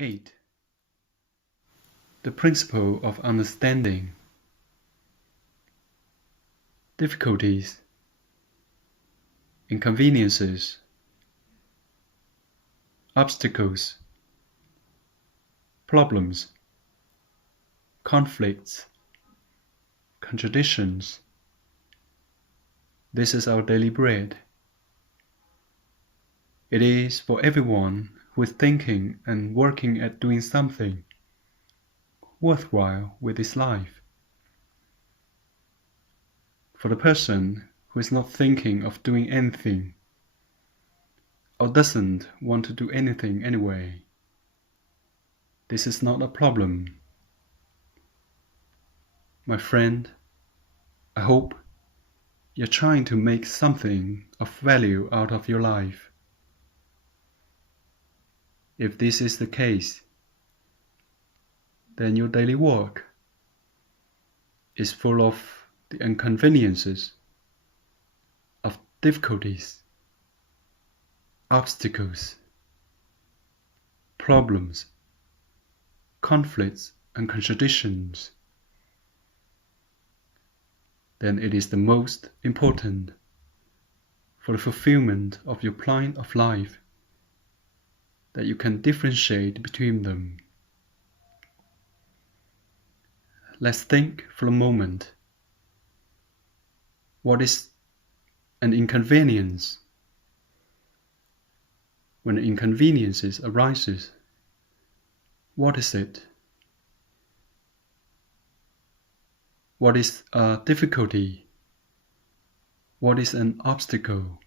8. The principle of understanding. Difficulties, inconveniences, obstacles, problems, conflicts, contradictions. This is our daily bread. It is for everyone who is thinking and working at doing something worthwhile with his life. For the person who is not thinking of doing anything, or doesn't want to do anything anyway, this is not a problem. My friend, I hope you're trying to make something of value out of your life. If this is the case, then your daily work is full of the inconveniences, of difficulties, obstacles, problems, conflicts, and contradictions. Then it is the most important for the fulfillment of your plan of life that you can differentiate between them. Let's think for a moment. What is an inconvenience? When an inconvenience arises, what is it? What is a difficulty? What is an obstacle?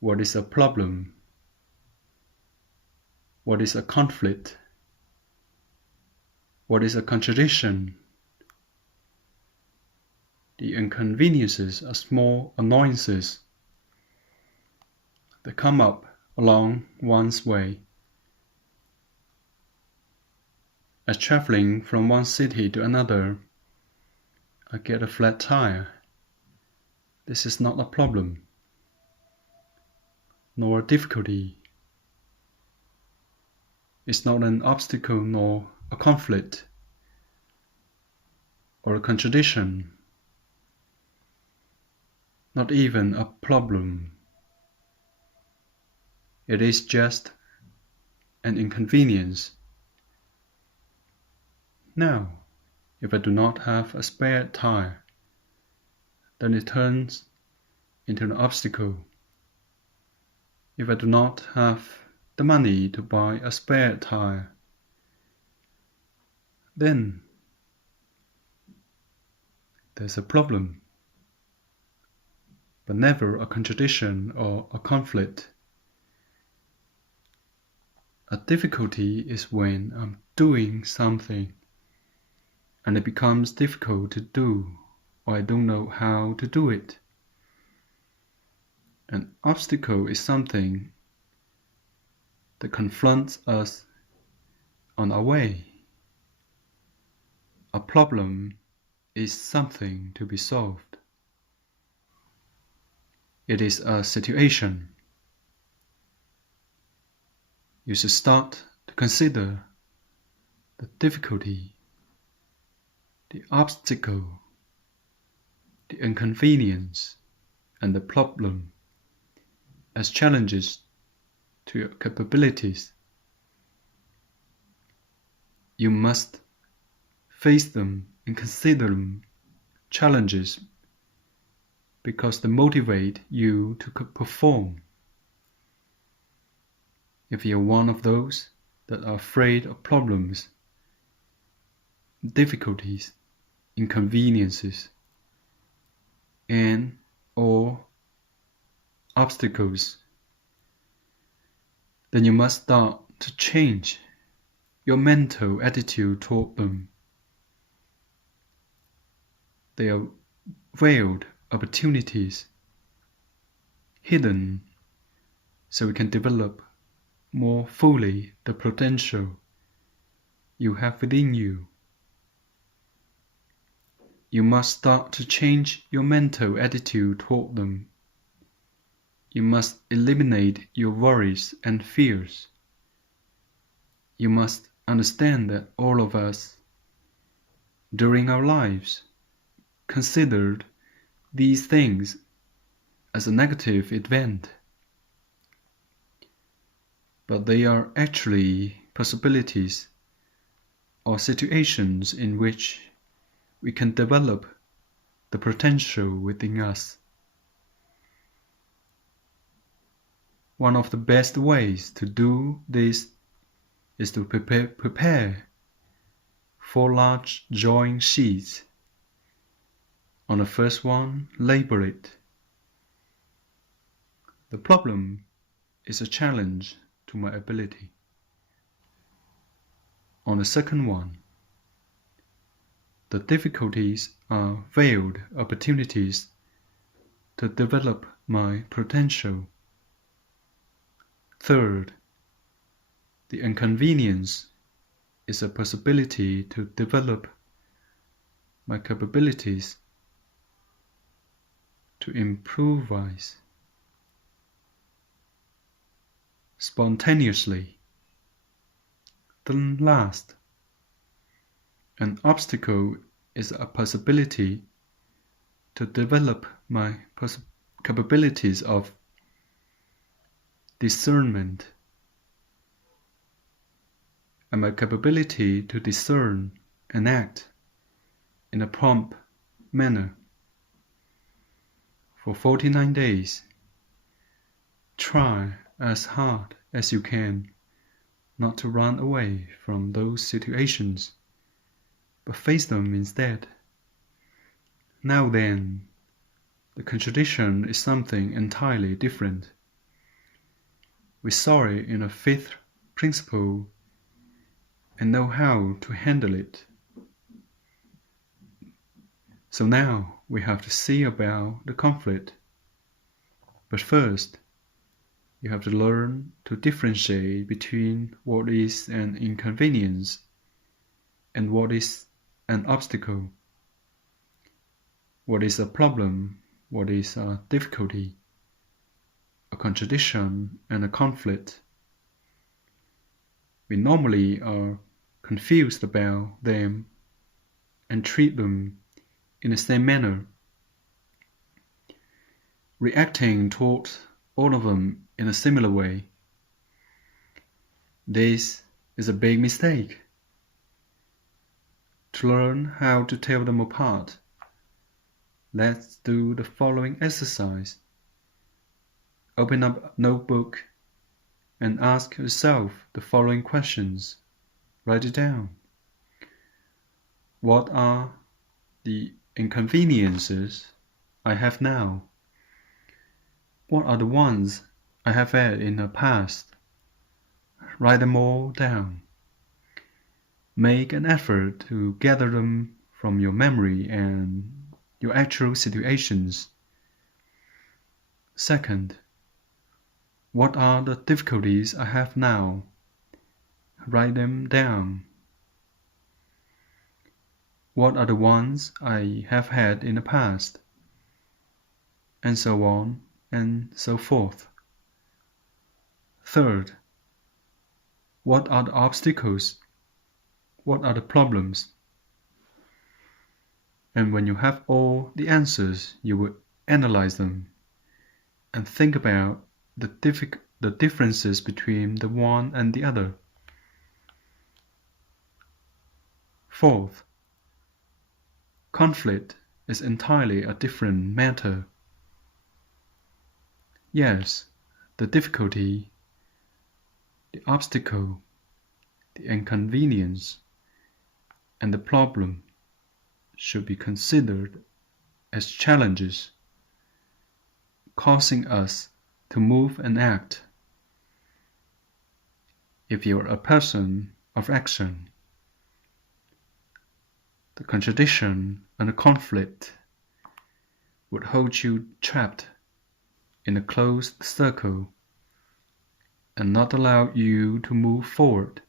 What is a problem? What is a conflict? What is a contradiction? The inconveniences are small annoyances that come up along one's way. As traveling from one city to another, I get a flat tire. This is not a problem, nor a difficulty. It's not an obstacle nor a conflict or a contradiction, not even a problem. It is just an inconvenience. Now, if I do not have a spare tire, then it turns into an obstacle. If I do not have the money to buy a spare tire, then there's a problem, but never a contradiction or a conflict. A difficulty is when I'm doing something and it becomes difficult to do, or I don't know how to do it. An obstacle is something that confronts us on our way. A problem is something to be solved. It is a situation. You should start to consider the difficulty, the obstacle, the inconvenience, and the problem as challenges to your capabilities. You must face them and consider them challenges because they motivate you to perform. If you're one of those that are afraid of problems, difficulties, inconveniences, and or obstacles, then you must start to change your mental attitude toward them. They are veiled opportunities, hidden, so we can develop more fully the potential you have within you. You must start to change your mental attitude toward them. You must eliminate your worries and fears. you must understand that all of us, during our lives, considered these things as a negative event. But they are actually possibilities or situations in which we can develop the potential within us. One of the best ways to do this is to prepare 4 large drawing sheets. On the first one, label it. The problem is a challenge to my ability. On the second one, the difficulties are veiled opportunities to develop my potential. Third, the inconvenience is a possibility to develop my capabilities to improvise spontaneously. Then last, an obstacle is a possibility to develop my capabilities of discernment and my capability to discern and act in a prompt manner. For 49 days, try as hard as you can not to run away from those situations, but face them instead. Now then, the contradiction is something entirely different. We saw it in a 5th principle and know how to handle it. So now we have to see about the conflict. But first, you have to learn to differentiate between what is an inconvenience and what is an obstacle. What is a problem, what is a difficulty, a contradiction and a conflict. We normally are confused about them and treat them in the same manner, reacting toward all of them in a similar way. This is a big mistake. To learn how to tell them apart, let's do the following exercise. Open up a notebook and ask yourself the following questions. Write it down. What are the inconveniences I have now? What are the ones I have had in the past? Write them all down. Make an effort to gather them from your memory and your actual situations. Second, what are the difficulties I have now? Write them down. What are the ones I have had in the past? And so on and so forth. Third, what are the obstacles? What are the problems? And when you have all the answers, you will analyze them and think about the differences between the one and the other. Fourth, conflict is entirely a different matter. Yes, the difficulty, the obstacle, the inconvenience, and the problem should be considered as challenges, causing us to move and act. If you're a person of action, the contradiction and the conflict would hold you trapped in a closed circle and not allow you to move forward.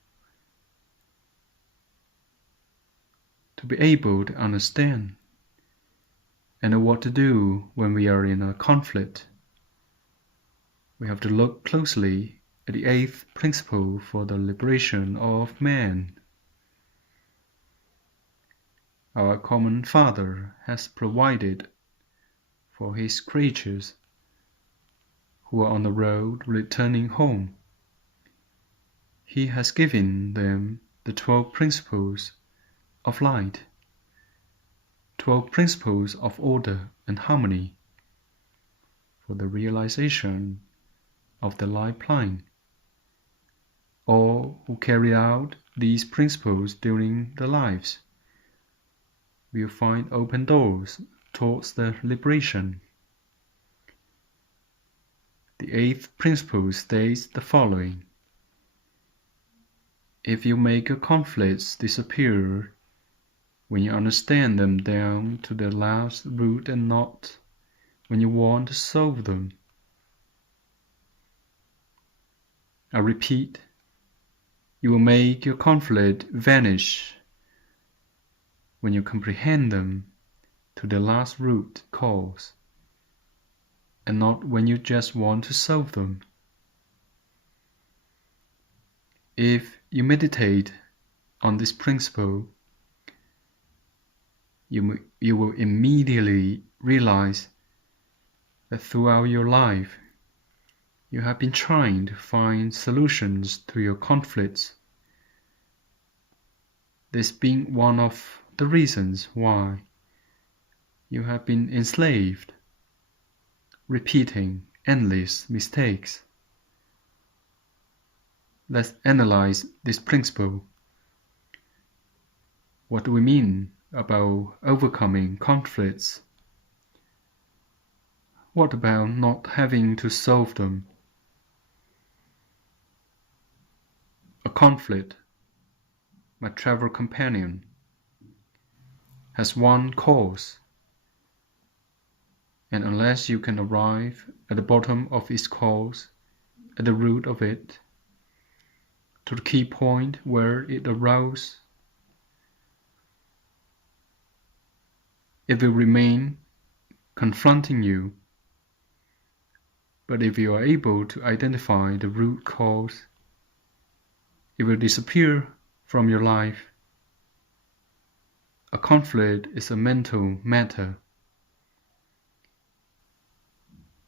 To be able to understand and know what to do when we are in a conflict, we have to look closely the eighth principle for the liberation of man. Our common Father has provided for His creatures who are on the road returning home. He has given them the 12 principles of light, 12 principles of order and harmony for the realization of the life plan. All who carry out these principles during their lives will find open doors towards their liberation. The eighth principle states the following: if you make your conflicts disappear when you understand them down to their last root and not when you want to solve them. I repeat, you will make your conflict vanish when you comprehend them to their last root cause, and not when you just want to solve them. If you meditate on this principle, you will immediately realize that throughout your life, you have been trying to find solutions to your conflicts. This being one of the reasons why you have been enslaved, repeating endless mistakes. Let's analyze this principle. What do we mean about overcoming conflicts? What about not having to solve them? A conflict, my travel companion, has one cause, and unless you can arrive at the bottom of its cause, at the root of it, to the key point where it arose, it will remain confronting you. But if you are able to identify the root cause, it will disappear from your life. A conflict is a mental matter.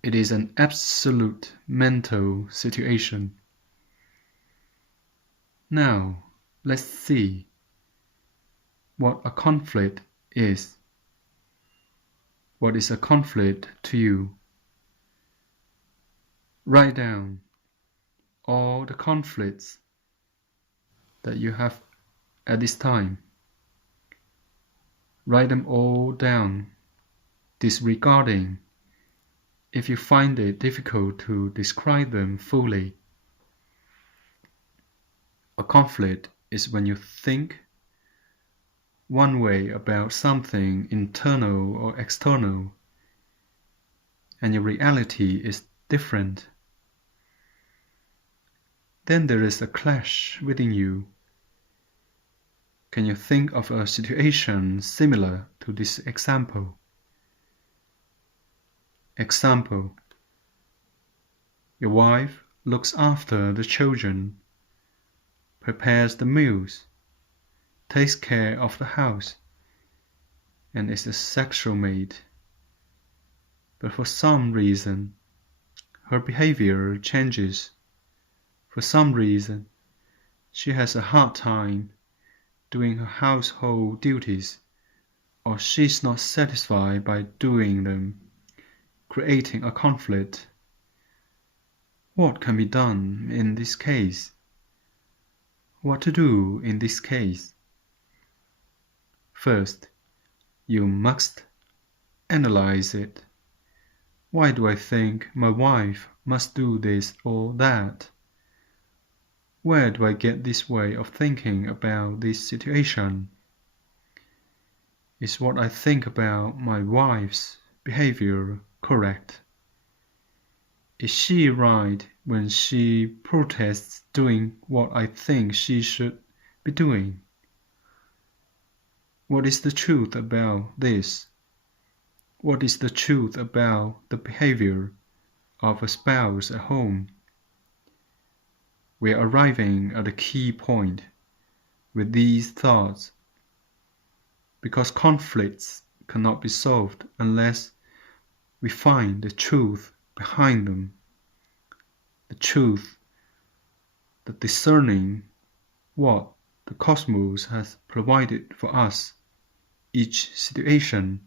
It is an absolute mental situation. Now, let's see what a conflict is. What is a conflict to you? Write down all the conflicts that you have at this time. Write them all down, disregarding if you find it difficult to describe them fully. A conflict is when you think one way about something internal or external, and your reality is different. Then there is a clash within you. Can you think of a situation similar to this example? Example: your wife looks after the children, prepares the meals, takes care of the house, and is a sexual mate. But for some reason, her behavior changes. For some reason, she has a hard time doing her household duties, or she's not satisfied by doing them, creating a conflict. What can be done in this case? What to do in this case? First, you must analyze it. Why do I think my wife must do this or that? Where do I get this way of thinking about this situation? Is what I think about my wife's behavior correct? Is she right when she protests doing what I think she should be doing? What is the truth about this? What is the truth about the behavior of a spouse at home? we are arriving at a key point with these thoughts, because conflicts cannot be solved unless we find the truth behind them, the truth that discerning what the cosmos has provided for us. Each situation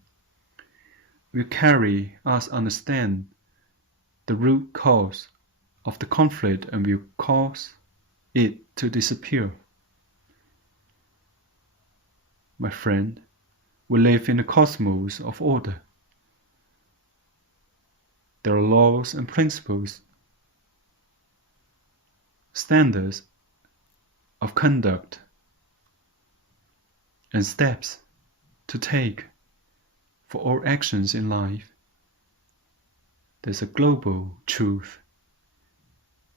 will carry us understand the root cause of the conflict and will cause it to disappear. My friend, we live in a cosmos of order. There are laws and principles, standards of conduct, and steps to take for all actions in life. There's a global truth,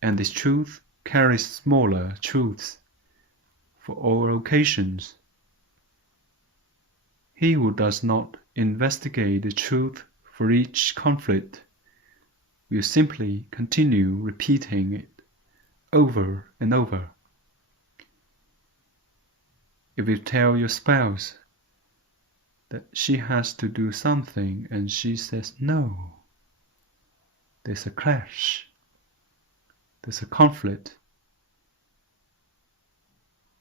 and this truth carries smaller truths for all occasions. He who does not investigate the truth for each conflict will simply continue repeating it over and over. If you tell your spouse that she has to do something and she says no, there's a clash, there's a conflict.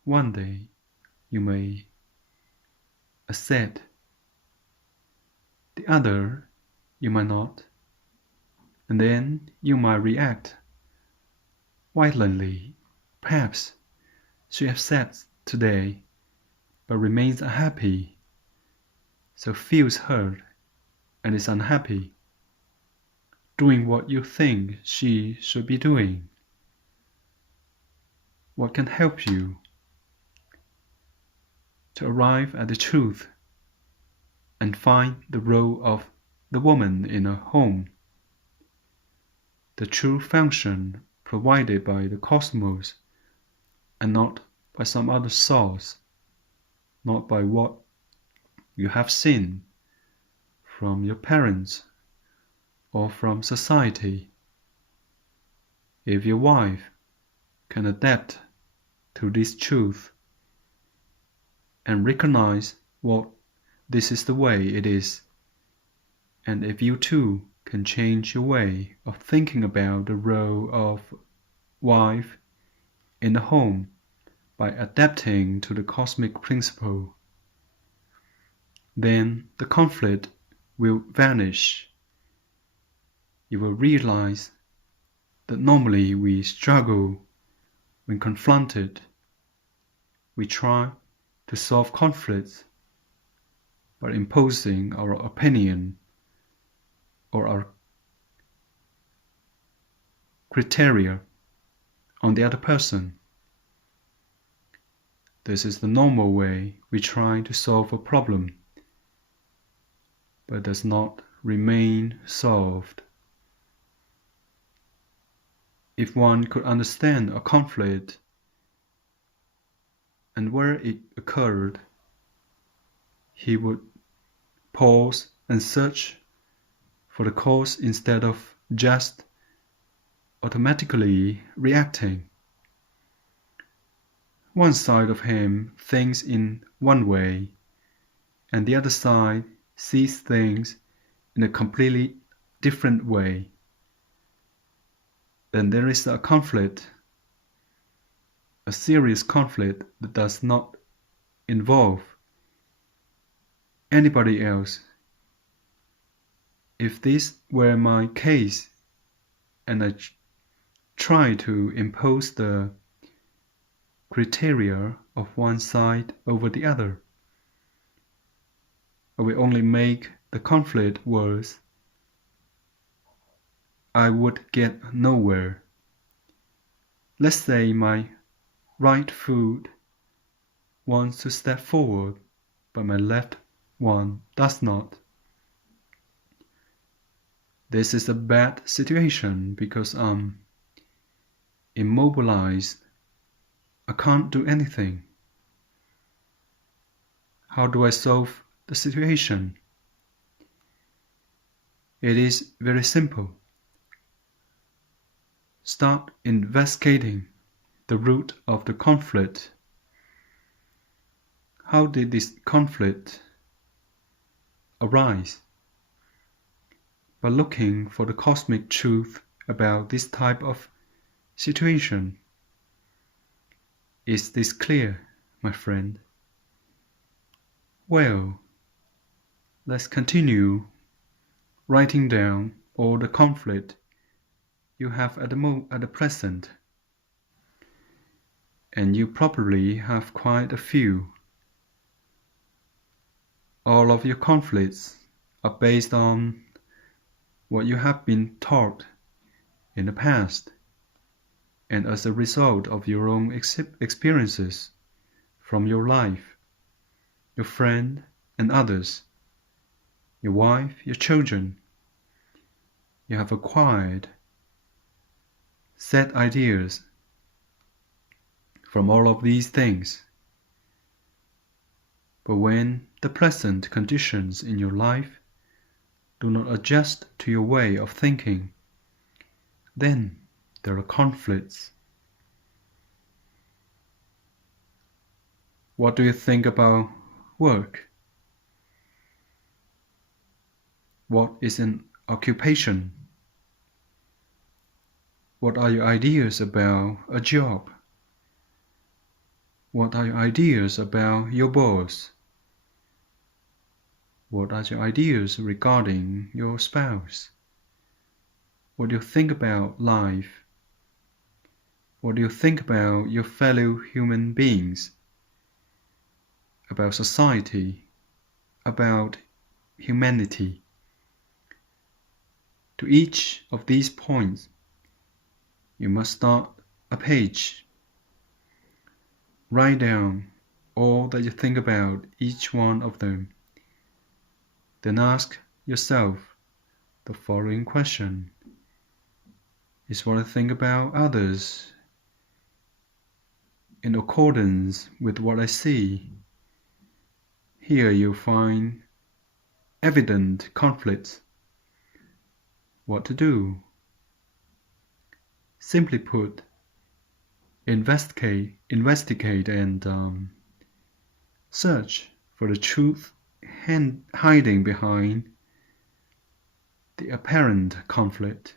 One day you may accept, the other you might not, and then you might react violently. Perhaps she accepts today but remains unhappy, so feels hurt and is unhappy, doing what you think she should be doing. What can help you to arrive at the truth and find the role of the woman in a home, the true function provided by the cosmos and not by some other source, not by what you have seen from your parents or from society. If your wife can adapt to this truth and recognize what this is the way it is, and if you too can change your way of thinking about the role of wife in the home by adapting to the cosmic principle, then the conflict will vanish. You will realize that normally we struggle when confronted. We try to solve conflicts by imposing our opinion or our criteria on the other person. This is the normal way we try to solve a problem, but does not remain solved. If one could understand a conflict and where it occurred, he would pause and search for the cause instead of just automatically reacting. One side of him thinks in one way, and the other side sees things in a completely different way. Then there is a conflict, a serious conflict that does not involve anybody else. If this were my case and I try to impose the criteria of one side over the other, I will only make the conflict worse. I would get nowhere. Let's say my right foot wants to step forward, but my left one does not. This is a bad situation because I'm immobilized. I can't do anything. How do I solve the situation? It is very simple. Start investigating the root of the conflict. How did this conflict arise? By looking for the cosmic truth about this type of situation. Is this clear, my friend? Well, let's continue writing down all the conflict you have at the present. And you probably have quite a few. All of your conflicts are based on what you have been taught in the past, and as a result of your own experiences from your life, your friend and others, your wife, your children. You have acquired set ideas from all of these things. But when the present conditions in your life do not adjust to your way of thinking, then there are conflicts. What do you think about work? What is an occupation? What are your ideas about a job? What are your ideas about your boss? What are your ideas regarding your spouse? What do you think about life? What do you think about your fellow human beings? About society? About humanity? To each of these points, you must start a page. Write down all that you think about each one of them. Then ask yourself the following question. Is what I think about others in accordance with what I see? Here you'll find evident conflicts. What to do? Simply put, investigate and search for the truth hiding behind the apparent conflict.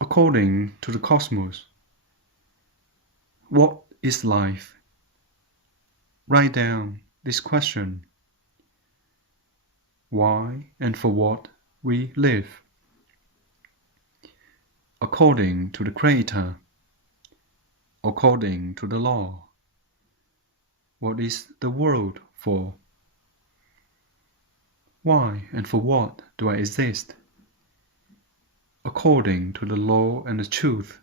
According to the cosmos, what is life? Write down this question. Why and for what we live? According to the Creator, according to the law, what is the world for? Why and for what do I exist? According to the law and the truth,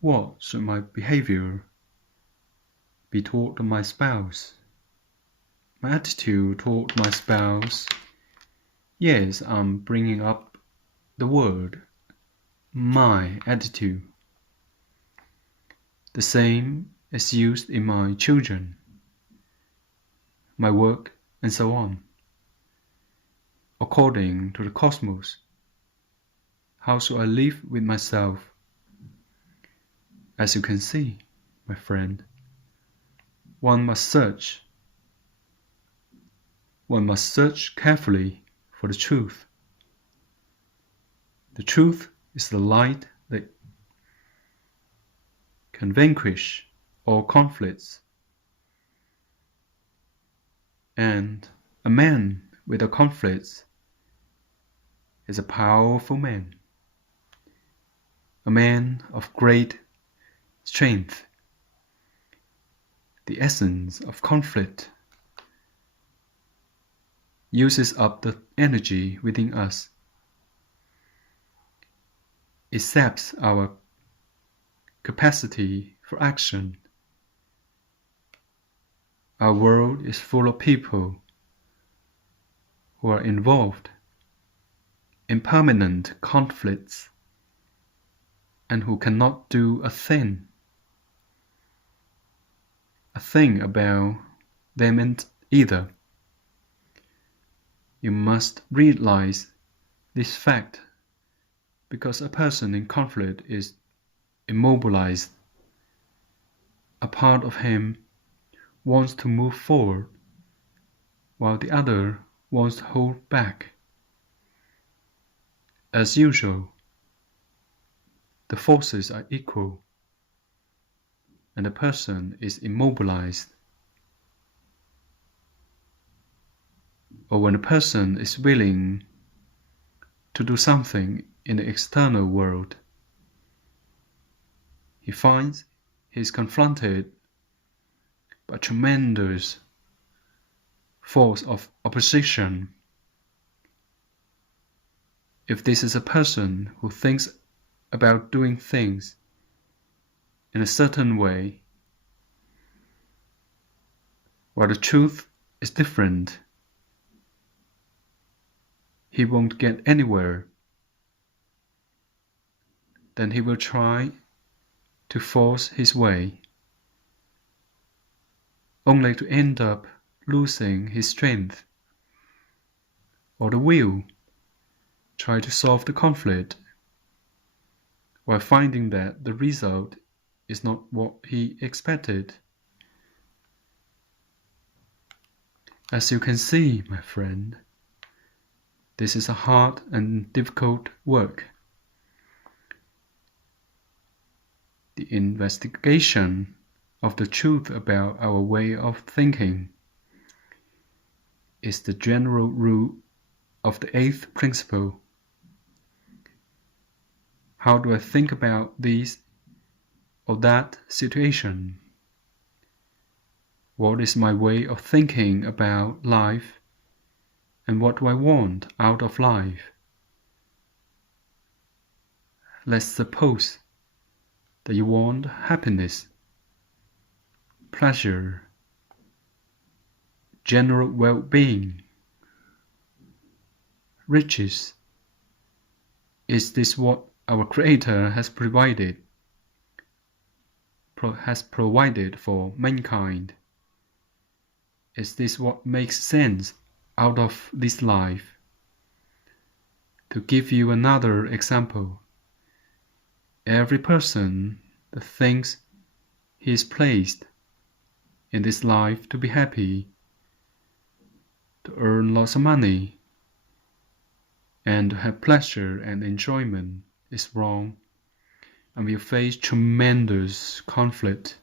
what should my behavior be toward my spouse? My attitude toward my spouse? Yes, I'm bringing up the word my attitude. The same is used in my children, my work, and so on. According to the cosmos, how should I live with myself? As you can see, my friend, one must search carefully for the truth. The truth is the light that can vanquish all conflicts. And a man without conflicts is a powerful man, a man of great strength. The essence of conflict uses up the energy within us. It saps our capacity for action. Our world is full of people who are involved in permanent conflicts and who cannot do a thing about them either. You must realize this fact Because a person in conflict is immobilized. A part of him wants to move forward, while the other wants to hold back. As usual, the forces are equal, and the person is immobilized. Or when a person is willing to do something in the external world, he finds he is confronted by a tremendous force of opposition. If this is a person who thinks about doing things in a certain way, while the truth is different, he won't get anywhere. Then he will try to force his way, only to end up losing his strength or the will, try to solve the conflict, while finding that the result is not what he expected. As you can see, my friend, this is a hard and difficult work. The investigation of the truth about our way of thinking is the general rule of the eighth principle. How do I think about this or that situation? What is my way of thinking about life, and what do I want out of life? Let's suppose that you want happiness, pleasure, general well-being, riches. Is this what our Creator has provided for mankind? Is this what makes sense out of this life? To give you another example, every person that thinks he is placed in this life to be happy, to earn lots of money, and to have pleasure and enjoyment is wrong, and will face tremendous conflict.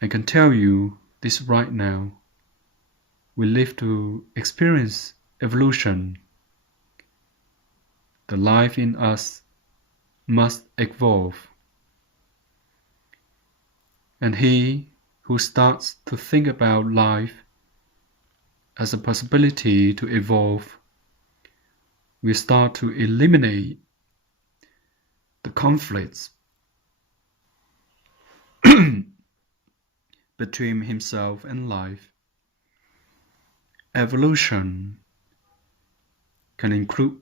I can tell you this right now. We live to experience evolution. The life in us must evolve. And he who starts to think about life as a possibility to evolve will start to eliminate the conflicts between himself and life. Evolution can include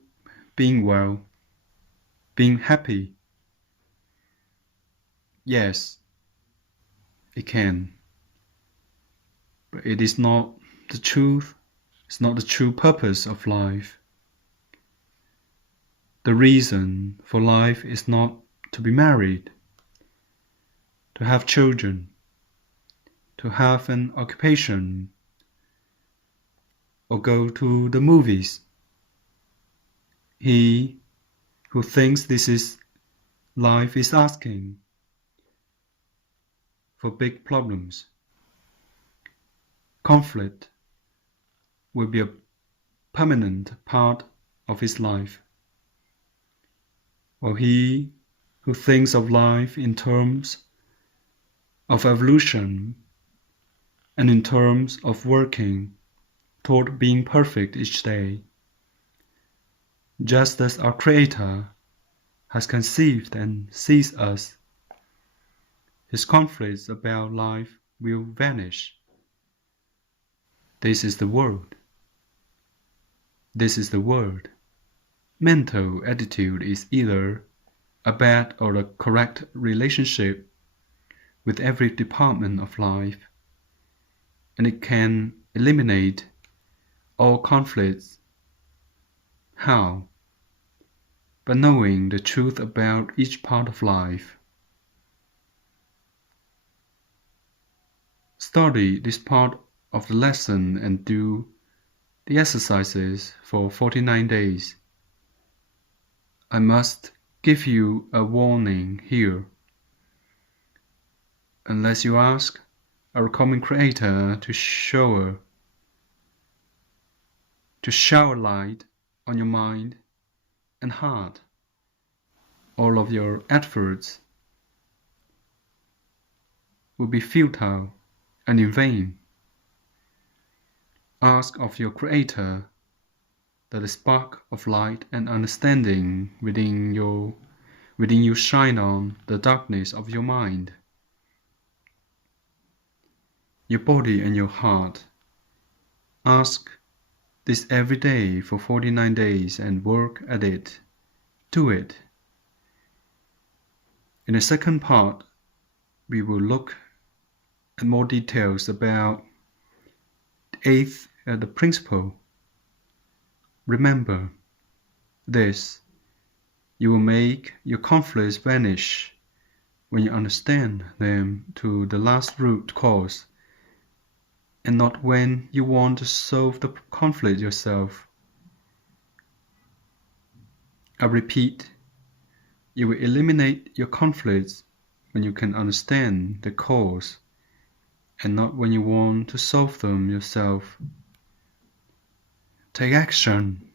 being well, being happy. Yes, it can. But it is not the truth. It's not the true purpose of life. The reason for life is not to be married, to have children, to have an occupation, or go to the movies. He who thinks this is life is asking for big problems. Conflict will be a permanent part of his life. While he who thinks of life in terms of evolution and in terms of working toward being perfect each day, just as our Creator has conceived and sees us, his conflicts about life will vanish. This is the world. This is the world. Mental attitude is either a bad or a correct relationship with every department of life, and it can eliminate all conflicts. How? but knowing the truth about each part of life. Study this part of the lesson and do the exercises for 49 days. I must give you a warning here. Unless you ask our common Creator to shower light on your mind and heart, all of your efforts will be futile and in vain. Ask of your Creator that the spark of light and understanding within you shine on the darkness of your mind, your body and your heart. Ask this every day for 49 days and work at it. Do it. In the second part, we will look at more details about the principle. Remember this: you will make your conflicts vanish when you understand them to the last root cause, and not when you want to solve the conflict yourself. I repeat, you will eliminate your conflicts when you can understand the cause, and not when you want to solve them yourself. Take action.